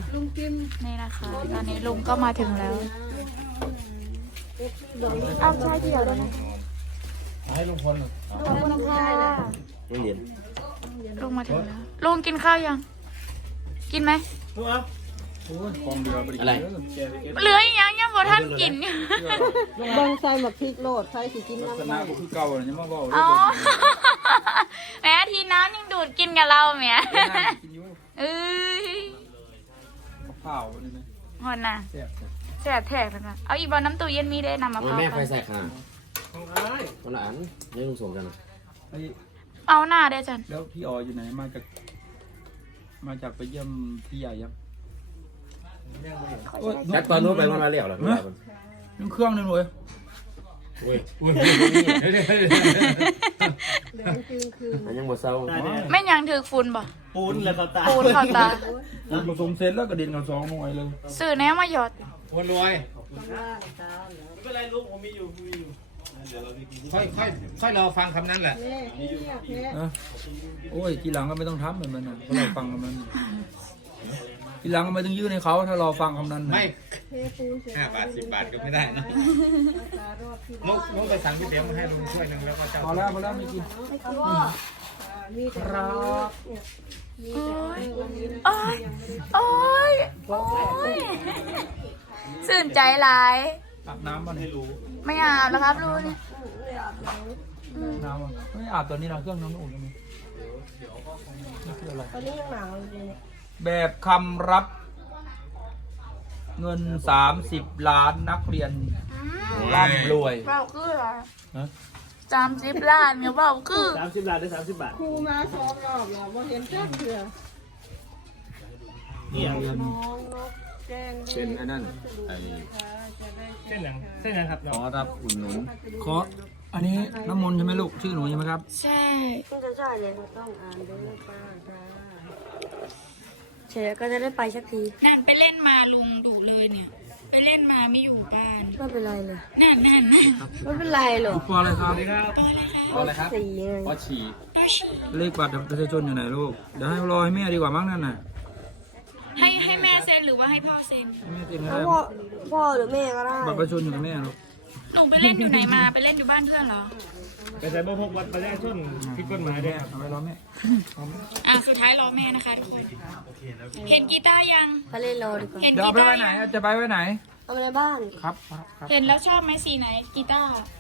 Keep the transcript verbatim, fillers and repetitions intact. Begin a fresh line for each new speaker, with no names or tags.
ลุงกิน
นี่นะคะตอนนี้ลุงก็มาถึงแล้วเอาชายเดียวเลยนะ
ให้ลุงพล
ขอบคุณค่ะ
ลุงเย็น
ลุงมาถึงแล้วลุงกินข้าวยังกินไหม
ลุงเอา
โอ้ยกองเดียวไปดิ
อะไร
เหลืออีกยังยังบ่ท่านกิน
เบิ่งใส่หมักพริกโลดใส่สิกิน
ลักษ
น้ำ
ณะ
ได้
ก็คือเก่าเลยยังมาบอก
อ๋อแหมทีน้ำยังดูดกินกับเราเมีย
กินอยู่
เอ้ย
ข้าวนี่นะ
หอนน่ะ
แซ่บ
แสบแทกเลยนะเอาอีบอลน้ำตู้เย็นมีได้นำมา
มัน
พา
แม่ไฟ
ไป
ใส่ขาคนละอันนี่ลุงส่งกันนะ
ไอ้
เอาหน้าได้จัน
แล้วพี่อออยู่ไหนมาจากมาจากไปเยี่ยมพี่ใหญ่ยัง
แค่ตอนนู้นไปมันมาเลี้ยวหรอพี่บ่าว
ยังเครื่องนึงเลย
เว้ยอันยังหมดเศร้า
ไม่ยังถือฝุ่นบ่
ปูนแล้วก็ตา
ปูนเข้าตา
ผสมเสร็จแล้วกระเด็นกันสองหน่วยเลย
สื่อแนวมาหยอด
คนรวยไม่เป็นไรลูกผมมีอยู่ผมมีอยู่เดี๋ยวเราไปกินค่อยค่อยค่อยรอฟังคำนั้นแหละ
นะโอ้ยทีหลังก็ไม่ต้องทำเหมือนมันนะเพราะเราฟังคำนั้นทีหลังก็ไม่ต้องยื่นให้เขาถ้าเราฟังคำนั้นนะ
ไม่ห้าบาทสิบบาทก็ไม่ได้นะนุ๊กนุ๊กไปสั่งพี่เต๋อมาให้ลุงช่วยหนึ่งแล้วก็เจ้า
พอแล้วพอแล้วไม่กินครับ
โอ้ยโอ้ยโอ้ยโอ้ยสื่นใจหลาย
อาบน้ำมาให้รู้
ไม่อาบแล้วครับลุงเนี่ย
น้ำอ่ะไม่อาบตอนนี้เราเครื่องน้ำอุ่นยังไงนี่คืออะไร
ตอนนี้ยังหนาวอยู่
แบบคำรับ เงินสามสิบล้านนักเรียนร่ำรวย
เบาคืออะไร
นะ
สามสิบล้านเนี่ยเบาคือ
สามสิบบาทได้สามสิบบาท
ครูมาสองรอบแล้วบ่เห็นจักเถื่อ
นี่อย่าง
น้องนกแจ้ง
เป็นไอ้นั่นไอ้
เส้นหนังเส้นหนังครับ
ขอรับอุดหนุน
ขออันนี้น้ำมนต์ใช่ไหมลูกชื่อหนูใช่ไหมครับ
ใช่
คุณจะใช่เลยก็ต้องอ่านด้วยป้าจ้าเฉยก็จะได้ไปสักที
นั่นไปเล่นมาลุงดุเลยเนี่ย ไปเล่นมาไม่อยู่บ้าน
ไม่เป็นไรเลย
นั่นนั่นนั่น
ไม่เป็นไรหรอก
ปออะไรครับ
พอเลยค่ะ
สีไง
ขอฉี่
ป้าชี
เลขบัตรประชาชนอยู่ไหนลูกเดี๋ยวให้รอให้แม่ดีกว่ามั้งนั่นน่ะ
ให้ให้แม่เซ็นหรือว่าให้พ่อเซ็น
ให้แม่เต็มให้
พ่
ได้
อพ่อหรือแม่ก็ได้
บัตรประชาชนอยู่กับแม่ลูก
หนูไปเล่นอยู่ไหนมาไปเล่นอยู่บ้านเพื่อนเหรอ
ไปใส่บ่พกวัดประชาชนผิดกฎหมายด้วย
เอาไปรอแม่เอาแม่
อ่ะสุดท้ายรอแม่นะคะทุกคน เห็นกีตาร์ยัง
ไปเล่นรอดีกว่า
เห็น
เดี๋ยว
กี
เอาไป
ตา
ไว้
ร์
ไหน
ยัง
จะไปไว้ไหน
เอาไปในบ้าน
ครับครับครับ
เห็นแล้วชอบไหมสีไหนกีตาร์